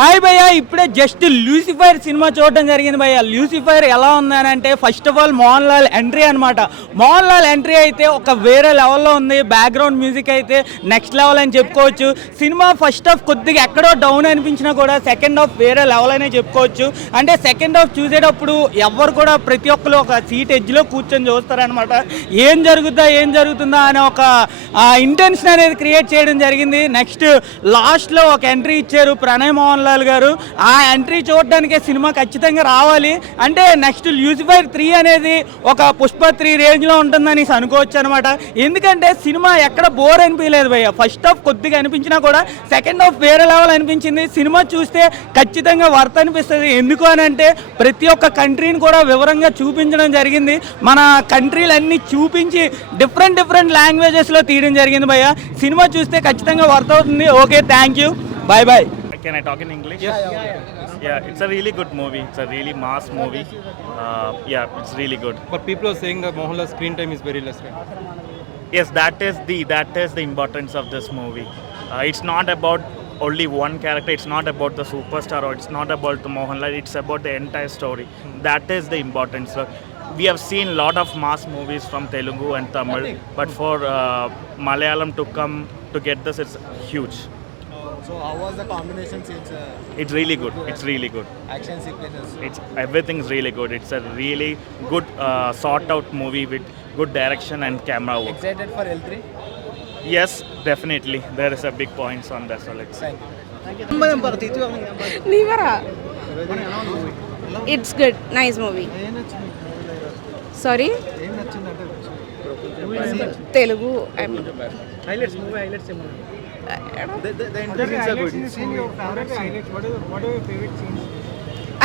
Hi భయ్య, ఇప్పుడే just Lucifer cinema చూడడం జరిగింది భయ్య. లూసిఫర్ ఎలా ఉందని అంటే first of all Mohan Lal entry అనమాట. మోహన్ లాల్ ఎంట్రీ అయితే ఒక వేరే లెవెల్లో ఉంది. బ్యాక్గ్రౌండ్ మ్యూజిక్ అయితే నెక్స్ట్ లెవెల్ అని చెప్పుకోవచ్చు. సినిమా ఫస్ట్ హాఫ్ కొద్దిగా ఎక్కడో డౌన్ అనిపించినా కూడా సెకండ్ హాఫ్ వేరే లెవెల్ అనే చెప్పుకోవచ్చు. అంటే సెకండ్ హాఫ్ చూసేటప్పుడు ఎవరు కూడా ప్రతి ఒక్కరు ఒక సీట్ ఎడ్జ్లో కూర్చొని చూస్తారనమాట. ఏం జరుగుతుందా అనే ఒక ఇంటెన్షన్ అనేది క్రియేట్ చేయడం జరిగింది. నెక్స్ట్ లాస్ట్లో ఒక ఎంట్రీ ఇచ్చారు ప్రణయ్ మోహన్ లాల్ గారు. ఆ ఎంట్రీ చూడడానికే సినిమా ఖచ్చితంగా రావాలి. అంటే నెక్స్ట్ లూసిఫర్ 3 అనేది ఒక పుష్ప 3 రేంజ్లో ఉంటుందని అనుకోవచ్చు అనమాట. ఎందుకంటే సినిమా ఎక్కడ బోర్ అనిపించలేదు భయ్య. ఫస్ట్ హాఫ్ కొద్దిగా అనిపించినా కూడా సెకండ్ హాఫ్ వేరే లెవెల్ అనిపించింది. సినిమా చూస్తే ఖచ్చితంగా వర్త్ అనిపిస్తుంది. ఎందుకు అని అంటే ప్రతి ఒక్క కంట్రీని కూడా వివరంగా చూపించడం జరిగింది. మన కంట్రీలన్నీ చూపించి డిఫరెంట్ లాంగ్వేజెస్లో తీయడం జరిగింది భయ్య. సినిమా చూస్తే ఖచ్చితంగా వర్త్ అవుతుంది. Okay, thank you, bye bye. Can I talk in English? Yeah, it's a really good movie. It's a really mass movie. Yeah, it's really good. But people are saying that Mohanlal's screen time is very less, right? Yes, that is the importance of this movie. It's not about only one character. It's not about the superstar, or it's not about the Mohanlal. It's about the entire story. That is the importance. We have seen a lot of mass movies from Telugu and Tamil, but for Malayalam to come to get this, it's huge. So how was the combination scenes? It's really good. It's really good. Action sequences. Everything's really good. It's a really good sought out movie with good direction and camera work. Excited for L3? Yes, definitely. There is a big points on that. So let's see. Nivara. It's good. Nice movie. Sorry? Telugu. Highlights, movie highlights. The interviews are good. What are your favorite scenes?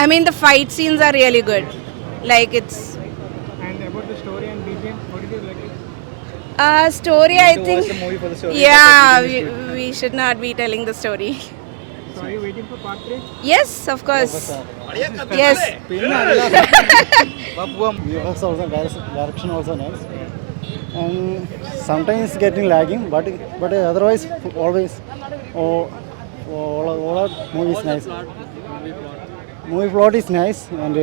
I mean, the fight scenes are really good. Like it's And about the story and BGM, what did you like it? story. I think. Watch the movie for the story. Yeah, we should not be telling the story. So are you waiting for part 3? Yes, of course. Yes. VFX also direction also nice, and sometimes getting lagging, but otherwise always all our movie is nice. Movie plot is nice, and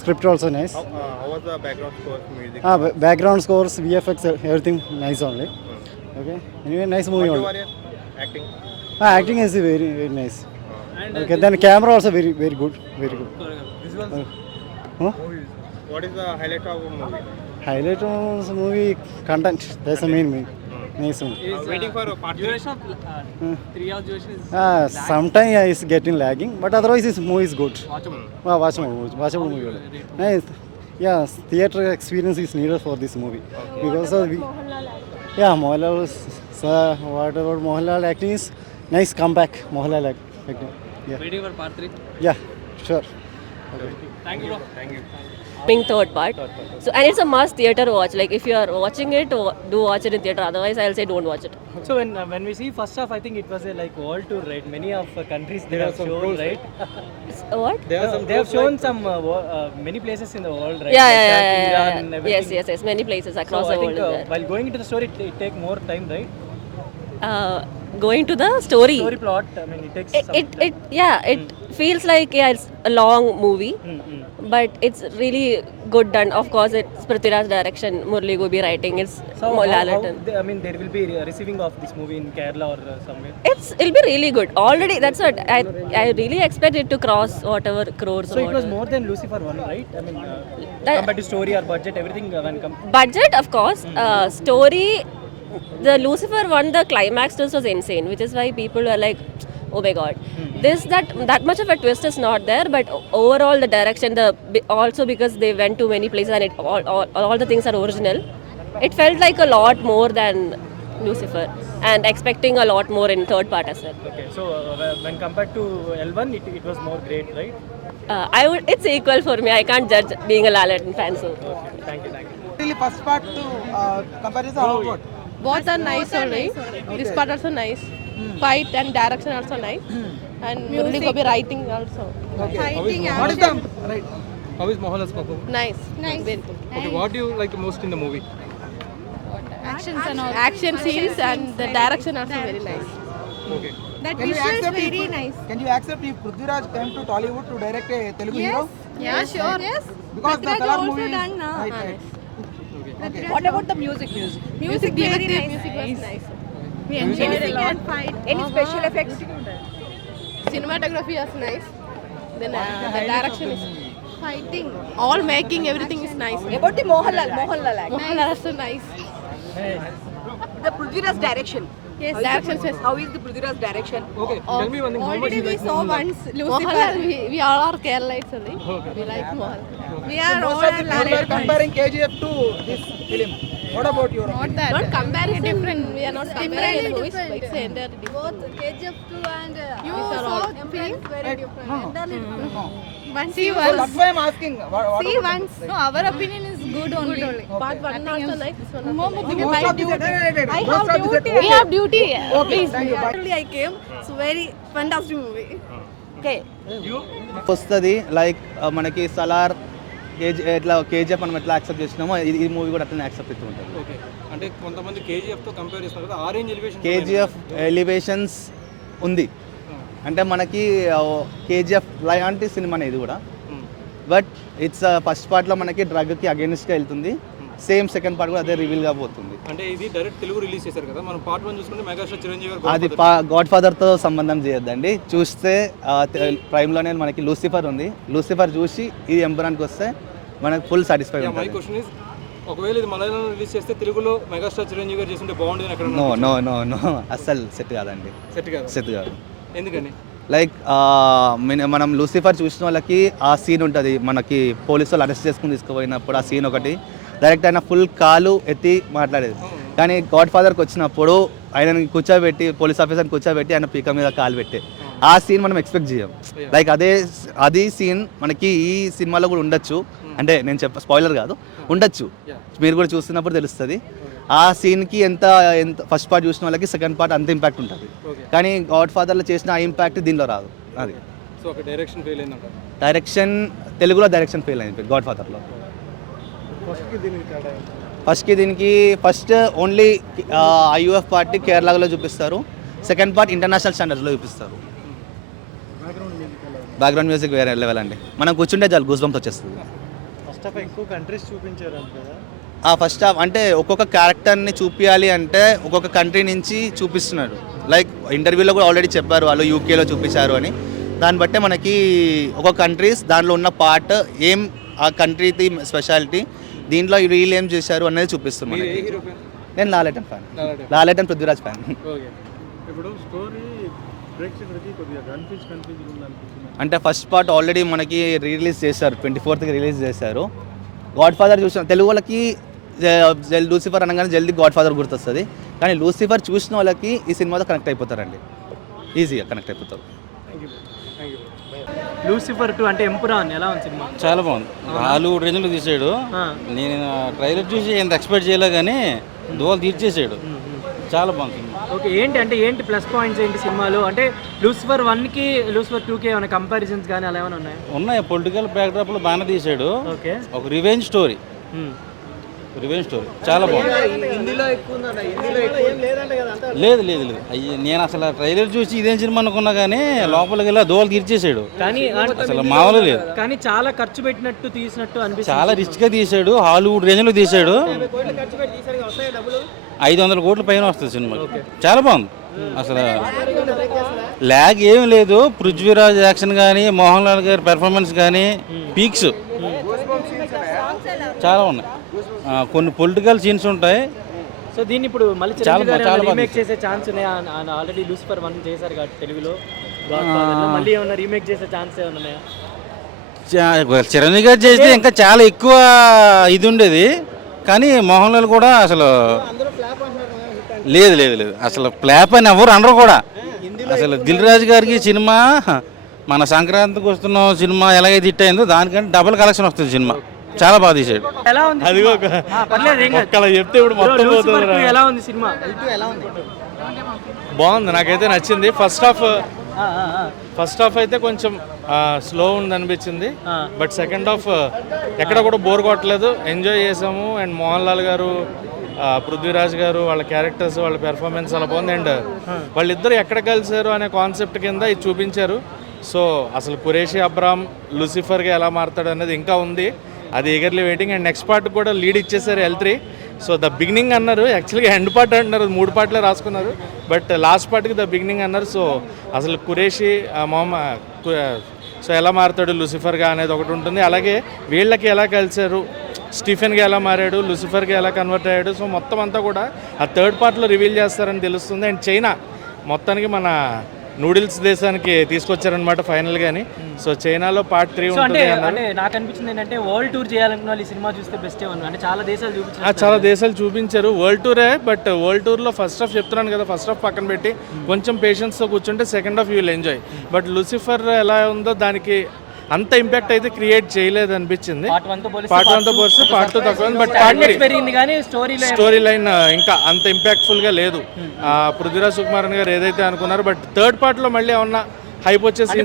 script also nice. How was the background score music? Background scores, VFX, everything nice only. Okay, anyway, nice movie What only. you are acting? Acting is very nice. Okay, then camera also very good. Huh? What is the highlight of the movie? Highlight of the movie content. That's the main movie. Nice movie. Waiting for part 3. Sometimes it's getting lagging, but otherwise this movie is good. Watchable movie. Nice. Yeah, theater experience is needed for this movie. Because of Mohanlal. What about Mohanlal acting is nice comeback. Mohanlal acting. Yeah. Waiting for part 3. Yeah, sure. Thank you, bro. Thank you. Third part. So, and it's a must theater watch. Like if you are watching it, do watch it in theater. Otherwise, I'll say don't watch it. So when we see first half, I think it was a like world tour, right? Many of countries they have shown, right? What? They have shown some many places in the world, right? Yeah, Like yeah, that, yeah, Iran yeah, and yeah. everything. Yes. Many places across So the I world think is there. while going into the story, it take more time, right? Going to the story. Story plot, I mean, it takes. It feels like it's a long movie, but it's really good done. Of course, it's Prithviraj direction, Murli Gobi writing. It's So Malayalam. I mean, there will be receiving of this movie in Kerala or somewhere. It'll be really good. Already, that's what I really expect it to cross whatever crores. So or it was whatever. more than Lucifer 1, right? I mean, That- compared to story or budget, everything when come. Budget, of course. Story, the Lucifer one, the climax twist was insane, which is why people were like, oh my god. That much of a twist is not there, but overall the direction, also because they went to many places and all the things are original, it felt like a lot more than Lucifer, and expecting a lot more in third part as well. Okay, so when compared to L1, it was more great, right? It's equal for me. I can't judge being a Lalatin fan, so. Okay, thank you. Really first part to comparison how about? Both are nice only. This part also nice. Fight and direction also nice. And Murli Gobi writing also. What is the right? How is Mohanlal's performance? Nice. Very good. Okay, what do you like the most in the movie? Action scenes and the direction also very nice. Okay. That visual is very nice. Can you accept if Prithviraj came to Tollywood to direct a Telugu hero? Yeah, sure. Yes. Because the color movie. Right. Okay. What about the music? Music very nice. Music was nice. We enjoyed it a lot. Any special effects? Cinematography was nice. Then the direction is fighting. All making, everything is nice. About the Mohanlal act. Mohanlal also nice. The Prithviraj direction. Yes, direction is. How is the Prithviraj direction? Okay, tell me one thing. How much Already you we like saw Mohanlal? once Lucifer. Mohanlal, we all are Keralites only. We like Mohanlal. We are Most all of the people are comparing KGF to this film. What about your opinion? Not comparison. Different. We are not comparing the movies. But it's entirely different. Both KGF 2 and You saw film very different. See So that's why I'm asking. What See about once. No, our opinion is good only. Part 1 also nice. This one also. most of the I have duty. We have duty. Please. Actually, I came. It's very fantastic movie. Okay. వస్తుంది like మనకి సలార్ ఎట్లా KGF మనం ఎట్లా accept చేసినామో ఈ movie కూడా అట్లా accept చేస్తూ ఉంటుంది. ఓకే, అంటే కొంతమంది కేజీఎఫ్తో కంపేర్ చేస్తారు కదా, ఆరెంజ్ ఎలివేషన్ కేజీఎఫ్ ఎలివేషన్స్ ఉంది అంటే మనకి కేజీఎఫ్ లాంటి సినిమానే ఇది కూడా. బట్ ఇట్స్ ఫస్ట్ పార్ట్లో మనకి డ్రగ్కి అగేన్స్ట్గా వెళ్తుంది, సేమ్ సెకండ్ పార్ట్ కూడా అదే రివీల్ కాబోతుంది. అంటే ఇది డైరెక్ట్ తెలుగు రిలీజ్ చేశారు కదా, మనం పార్ట్ 1 చూసుకుంటే మెగాస్టార్ చిరంజీవి గారు అది గాడ్ ఫాదర్తో సంబంధం చేయొద్దండి. చూస్తే ప్రైమ్లోనే మనకి లూసిఫర్ ఉంది, లూసిఫర్ చూసి ఇది ఎంపరానికి వస్తే మనకు ఫుల్ సాటిస్ఫై మై ఉంటుంది. క్వశ్చన్ ఇస్, ఒకవేళ ఇది మలయాళంలో రిలీజ్ చేస్తే తెలుగులో మెగాస్టార్ చిరంజీవి గారు చేస్తుంటే బాగుంటుంది అక్కడ నో నో నో నో అస్సలు సెట్ కాదండి, సెట్ కాదు. సెట్ కాదు. ఎందుకని? లైక్ మనం లూసిఫర్ చూసిన వాళ్ళకి ఆ సీన్ ఉంటుంది, మనకి పోలీసు వాళ్ళు అరెస్ట్ చేసుకుని తీసుకుపోయినప్పుడు ఆ సీన్ ఒకటి డైరెక్ట్ ఆయన ఫుల్ కాలు ఎత్తి మాట్లాడేది. కానీ గాడ్ ఫాదర్కి వచ్చినప్పుడు ఆయనని కూర్చోబెట్టి పోలీస్ ఆఫీసర్ని కూర్చోబెట్టి ఆయన పీక మీద కాలు పెట్టి ఆ సీన్ మనం ఎక్స్పెక్ట్ చేయం. లైక్ అది సీన్ మనకి ఈ సినిమాలో కూడా ఉండొచ్చు, అంటే నేను స్పాయిలర్ కాదు, ఉండొచ్చు, మీరు కూడా చూస్తున్నప్పుడు తెలుస్తుంది. ఆ సీన్కి ఎంత ఫస్ట్ పార్ట్ చూసిన వాళ్ళకి సెకండ్ పార్ట్ అంత ఇంపాక్ట్ ఉంటుంది, కానీ గాడ్ ఫాదర్లో చేసిన ఆ ఇంపాక్ట్ దీనిలో రాదు. అది సో ఒక డైరెక్షన్ ఫెయిల్ అయిందంట. డైరెక్షన్ తెలుగులో డైరెక్షన్ ఫెయిల్ అయింది గాడ్ ఫాదర్లో. ఫస్ట్ ఓన్లీ ఐయుఎఫ్ పార్టీ కేరళలో చూపిస్తారు, సెకండ్ పార్ట్ ఇంటర్నేషనల్ స్టాండర్డ్స్లో చూపిస్తారు. బ్యాక్గ్రౌండ్ మ్యూజిక్ వేరే లెవెల్ అండి, మనం కూర్చుంటే చాలు గూస్ బంప్స్ వచ్చేస్తుంది. ఫస్ట్ ఆఫ్ ఎక్కువ కంట్రీస్ చూపించారు కదా. ఫస్ట్ హాఫ్ అంటే ఒక్కొక్క క్యారెక్టర్ని చూపించాలి అంటే ఒక్కొక్క కంట్రీ నుంచి చూపిస్తున్నాడు. లైక్ ఇంటర్వ్యూలో కూడా ఆల్రెడీ చెప్పారు వాళ్ళు యూకేలో చూపించారు అని. దాన్ని బట్టే మనకి ఒక్కొక్క కంట్రీస్ దాంట్లో ఉన్న పార్ట్ ఏం ఆ కంట్రీది స్పెషాలిటీ, దీంట్లో వీళ్ళు ఏం చేశారు అనేది చూపిస్తున్నాం. నేను లాలెటన్ ఫ్యాన్, లాలెటన్ పృథ్వీరాజ్ ఫ్యాన్. ఇప్పుడు స్టోరీ ప్రేక్షకుడికి కొద్దిగా కన్ఫ్యూజ్ ఉందనిపిస్తుంది. అంటే ఫస్ట్ పార్ట్ ఆల్రెడీ మనకి రిలీజ్ చేశారు, 24th రిలీజ్ చేశారు. గాడ్ ఫాదర్ చూసిన తెలుగు వాళ్ళకి లూసిఫర్ అనగానే జల్దీ గాడ్ ఫాదర్ గుర్తొస్తుంది, కానీ లూసిఫర్ చూసిన వాళ్ళకి ఈ సినిమాతో కనెక్ట్ అయిపోతారండి, ఈజీగా కనెక్ట్ అయిపోతారు. లూసిఫర్ 2 అంటే ఎంపురాన్ ఎలా ఉంది సినిమా? చాలా బాగుంది, హాలీవుడ్ రేంజ్లో తీసాడు. నేను ట్రైలర్ చూసి ఎంత ఎక్స్పెక్ట్ చేయలే కానీ దోలు తీర్చేసాడు, చాలా బాగుంది సినిమా. ఓకే, ఏంటి ప్లస్ పాయింట్స్ ఏంటి సినిమాలో? అంటే లూసిఫర్ 1కి లూసిఫర్ 2కి ఏమైనా కంపారిజన్స్ కానీ అలా ఏమైనా ఉన్నాయి. పొలిటికల్ బ్యాక్డ్రాప్లో బాగానే తీసాడు. ఓకే, ఒక రివెంజ్ స్టోరీ చాలా బాగుంది. లేదు లేదు లేదు అయ్యి నేను అసలు ట్రైలర్ చూసి ఇదేం సినిమా అనుకున్నా కానీ లోపలికి వెళ్ళి దోలు తీర్చేసాడు, కానీ అసలు మామూలు లేదు. కానీ చాలా ఖర్చు పెట్టినట్టు తీసినట్టు అనిపిస్తుంది. చాలా రిచ్గా తీసాడు, హాలీవుడ్ రేంజ్లో తీసాడు. 500 కోట్ల పైన వస్తుంది సినిమా, చాలా బాగుంది. అసలు ల్యాగ్ ఏమి లేదు. పృథ్వీరాజ్ యాక్షన్ కానీ మోహన్ లాల్ గారి పెర్ఫార్మెన్స్ కానీ పీక్స్ చాలా ఉన్నాయి. కొన్ని పొలిటికల్ సీన్స్ ఉంటాయి. సో దీన్ని ఇప్పుడు మళ్ళీ రీమేక్ చేసే ఛాన్స్ ఉన్నాయి. ఆల్రెడీ లూసిఫర్ 1 చేశారు కాబట్టి తెలుగులో, మళ్ళీ ఏమన్నా రీమేక్ చేసే ఛాన్స్ ఏమైనా ఉన్నాయా? చిరంజీవి గారు చేస్తే ఇంకా చాలా ఎక్కువ ఇది ఉండేది, కానీ మోహన్ లాల్ కూడా అసలు లేదు లేదు లేదు అసలు ఫ్లాప్ అని ఎవరు అనరు కూడా. అసలు దిల్ రాజు గారికి సినిమా మన సంక్రాంతికి వస్తున్న సినిమా ఎలాగైతే హిట్ అయిందో దానికంటే డబుల్ కలెక్షన్ వస్తుంది సినిమా, చాలా బాగా తీసాడు. ఎలా ఉంది? చెప్తే ఇప్పుడు మొత్తం ఎలా ఉంది సినిమా? బాగుంది, నాకైతే నచ్చింది. ఫస్ట్ హాఫ్ అయితే కొంచెం స్లో ఉంది అనిపించింది, బట్ సెకండ్ హాఫ్ ఎక్కడ కూడా బోర్ కొట్టలేదు, ఎంజాయ్ చేసాము. అండ్ మోహన్ లాల్ గారు పృథ్వీరాజ్ గారు వాళ్ళ క్యారెక్టర్స్ వాళ్ళ పెర్ఫార్మెన్స్ చాలా బాగుంది. అండ్ వాళ్ళిద్దరు ఎక్కడ కలిసారు అనే కాన్సెప్ట్ కింద ఇది చూపించారు. సో అసలు ఖురేషీ అబ్రామ్ లూసిఫర్గా ఎలా మారుతాడు అనేది ఇంకా ఉంది, అది eagerly waiting. And next part కూడా లీడ్ ఇచ్చేసారు L3. సో ద బిగినింగ్ అన్నారు, యాక్చువల్గా ఎండ్ పార్ట్ అంటున్నారు, 3 పార్ట్లే రాసుకున్నారు, బట్ లాస్ట్ పార్ట్కి ద బిగినింగ్ అన్నారు. సో అసలు ఖురేషీ సో ఎలా మారుతాడు లూసిఫర్గా అనేది ఒకటి ఉంటుంది. అలాగే వీళ్ళకి ఎలా కలిసారు, స్టీఫెన్గా ఎలా మారాడు, లూసిఫర్గా ఎలా కన్వర్ట్ అయ్యాడు, సో మొత్తం అంతా కూడా ఆ థర్డ్ పార్ట్లో రివీల్ చేస్తారని తెలుస్తుంది. అండ్ చైనా మొత్తానికి మన నూడిల్స్ దేశానికి తీసుకొచ్చారనమాట ఫైనల్ గాని. సో చైనాలో పార్ట్ 3 ఉంటుంది అన్నారు. అంటే నాకు అనిపించింది ఏంటంటే వరల్డ్ టూర్ చేయాలనుకున్న వాళ్ళు ఈ సినిమా చూస్తే బెస్ట్ అంటే చాలా దేశాలు చూపించారు. చాలా దేశాలు చూపించారు, వరల్డ్ టూరే. బట్ వరల్డ్ టూర్లో ఫస్ట్ హాఫ్ చెప్తున్నాను కదా, ఫస్ట్ హాఫ్ పక్కన పెట్టి కొంచెం పేషెన్స్తో కూర్చుంటే second half you will enjoy. But Lucifer ఎలా ఉందో దానికి అంత ఇంపాక్ట్ అయితే క్రియేట్ చేయలేదు అనిపించింది. పార్ట్ 1తో పోలిస్తే పార్ట్ 2 తక్కువ, బట్ పార్ట్ 3 స్టోరీ లైన్ ఇంకా అంత ఇంపాక్ట్ఫుల్గా లేదు. పృథ్వీరాజ్ సుకుమారన్ గారు ఏదైతే అనుకున్నారు, బట్ థర్డ్ పార్ట్లో మళ్ళీ ఏమన్నా హైప్ వచ్చేసి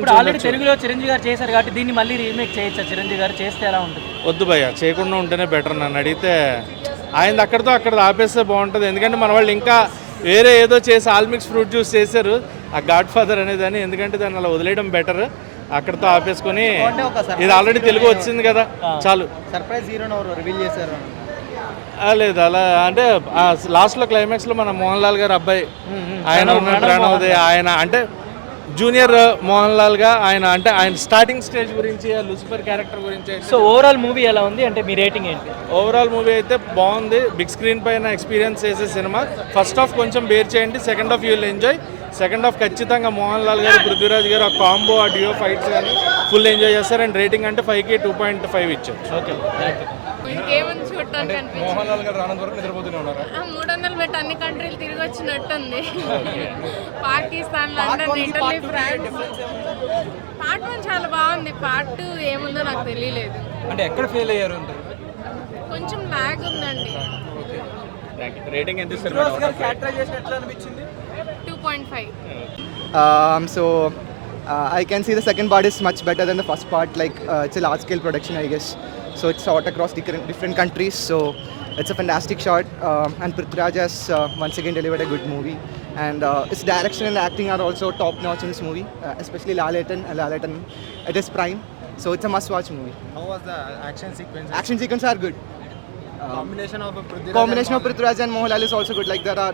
తెలుగులో చిరంజీవి గారు చేశారు కాబట్టి దీన్ని మళ్ళీ రీమేక్ చేయొచ్చా? చిరంజీవి గారు చేస్తే ఎలా ఉంటుంది? వద్దు భయ్య, చేయకుండా ఉంటేనే బెటర్. నన్ను అడిగితే ఆయన అక్కడితో అక్కడ ఆపేస్తే బాగుంటుంది. ఎందుకంటే మన వాళ్ళు ఇంకా వేరే ఏదో చేసి ఆల్మిక్స్ ఫ్రూట్ జ్యూస్ చేశారు ఆ గాడ్ ఫాదర్ అనేదాన్ని. ఎందుకంటే దాన్ని అలా వదిలేయడం బెటర్, అక్కడితో ఆపేసుకొని. ఇది ఆల్రెడీ తెలుగు వచ్చింది కదా, చాలు. సర్ప్రైజ్ హీరోని ఎవరు రివీల్ చేశారు? లేదు అలా అంటే లాస్ట్లో క్లైమాక్స్లో మన మోహన్ లాల్ గారు అబ్బాయి ఆయన ఉన్న ప్రణోదయ్, ఆయన అంటే జూనియర్ మోహన్ లాల్ గా ఆయన, అంటే ఆయన స్టార్టింగ్ స్టేజ్ గురించి, లూసిఫర్ క్యారెక్టర్ గురించి. సో ఓవరాల్ మూవీ ఎలా ఉంది అంటే మీ రేటింగ్ ఏంటి? ఓవరాల్ మూవీ అయితే బాగుంది, బిగ్ స్క్రీన్ పైన ఎక్స్పీరియన్స్ చేసే సినిమా. ఫస్ట్ హాఫ్ కొంచెం బేర్ చేయండి, second half you will enjoy. Second half ఖచ్చితంగా మోహన్ లాల్ గారు, పృథ్వీరాజ్ గారు ఆ కాంబో, ఆ డ్యూ ఫైట్స్ కానీ ఫుల్ ఎంజాయ్ చేస్తారు. అండ్ రేటింగ్ అంటే 5కి 2.5 ఇచ్చారు. ఓకే, ఇంకేమని చూడటానికి మోహన్ లాల్ గారు రానంత వరకు నిద్రపోతూనే ఉన్నారా? 300 పెట్టి అన్ని కంట్రీలు తిరిగి వచ్చినట్టుంది. Pakistan, London, Italy, France. Part 1 చాలా బాగుంది, పార్ట్ 2 ఏముందో నాకు తెలియలేదు. అంటే ఎక్కడ ఫెయిల్ అయ్యారు అంటే? కొంచెం లాగ్ ఉందండి. రేటింగ్ ఎంత ఇస్తారు? 2.5. So I can see the second part is much better than the first part. Like it's a large scale production, I guess. So it's shot across different countries. So it's a fantastic shot. And Prithviraj has once again delivered a good movie. And its direction and acting are also top notch in this movie. Especially Lalaten at his prime. So it's a must watch movie. How was the action sequence? Action sequences are good. Combination of Prithviraj and Mohanlal is also good. Like there are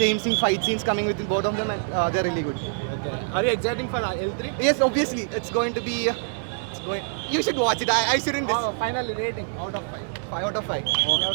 same fight scenes coming within both of them, and they're really good. Okay. Are you exciting for L3? Yes, obviously it's going to be. You should watch it. I shouldn't. Final rating out of 5. 5 out of 5. Okay.